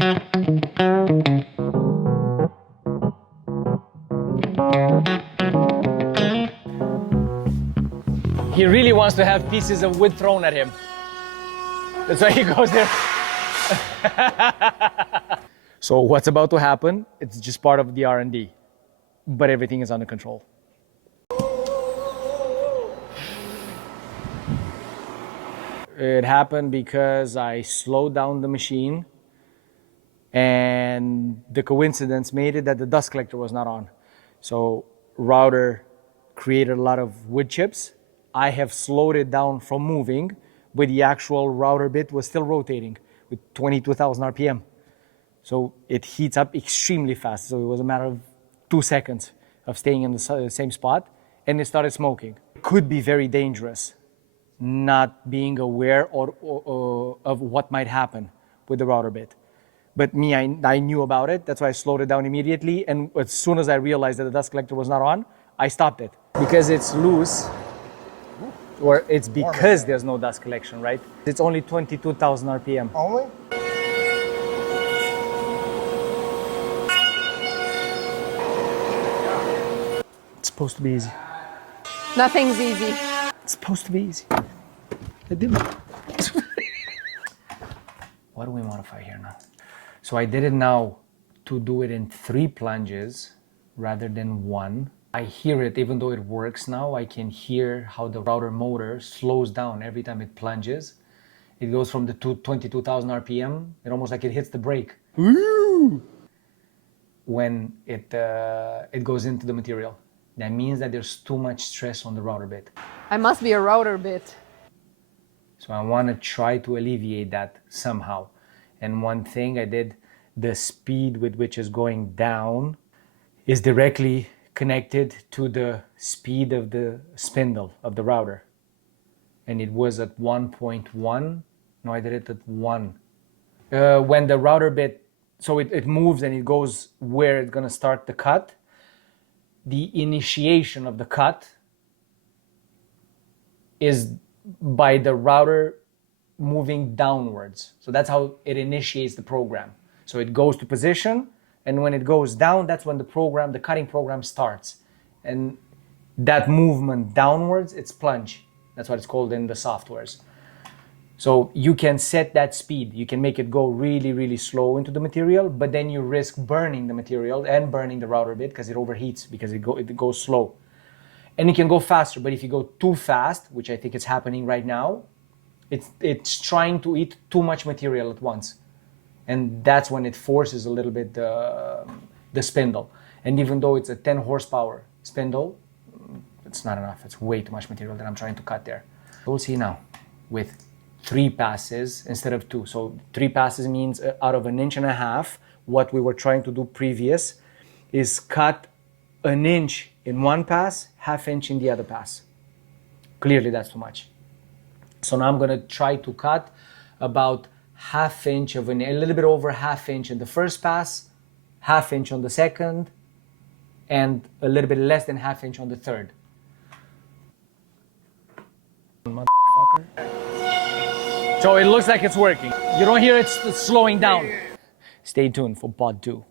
He really wants to have pieces of wood thrown at him. That's why he goes there. So what's about to happen? It's just part of the R&D, but everything is under control. It happened because I slowed down the machine, and the coincidence made it that the dust collector was not on. So router created a lot of wood chips. I have slowed it down from moving, but the actual router bit was still rotating with 22,000 RPM. So it heats up extremely fast. So it was a matter of 2 seconds of staying in the same spot, and it started smoking. It could be very dangerous, not being aware of what might happen with the router bit. But me, I knew about it. That's why I slowed it down immediately. And as soon as I realized that the dust collector was not on, I stopped it. Because it's loose, or it's because there's no dust collection, right? It's only 22,000 RPM. Only? It's supposed to be easy. Nothing's easy. It's supposed to be easy. I did it. What do we modify here now? So I did it now to do it in 3 plunges rather than 1. I hear it, even though it works now, I can hear how the router motor slows down every time it plunges. It goes from the 22,000 RPM, it almost like it hits the brake. Woo! When it goes into the material. That means that there's too much stress on the router bit. I must be a router bit. So I want to try to alleviate that somehow. And one thing I did, the speed with which is going down is directly connected to the speed of the spindle of the router. And it was at 1.1. No, I did it at 1. When the router bit, so it moves and it goes where it's going to start the cut. The initiation of the cut is by the router moving downwards. So that's how it initiates the program. So it goes to position, and when it goes down, that's when the cutting program starts. And that movement downwards, it's plunge. That's what it's called in the softwares. So you can set that speed. You can make it go really, really slow into the material, but then you risk burning the material and burning the router bit because it overheats, because it goes slow. And it can go faster, but if you go too fast, which I think is happening right now, it's trying to eat too much material at once. And that's when it forces a little bit the spindle. And even though it's a 10 horsepower spindle, it's not enough. It's way too much material that I'm trying to cut there. We'll see now with 3 passes instead of 2. So 3 passes means out of 1.5 inches, what we were trying to do previous is cut 1 inch in one pass, 1/2 inch in the other pass. Clearly that's too much. So now I'm going to try to cut about 1/2 inch a little bit over 1/2 inch in the first pass, 1/2 inch on the second, and a little bit less than 1/2 inch on the third. Motherfucker. So it looks like it's working. You don't hear it slowing down. Stay tuned for part 2.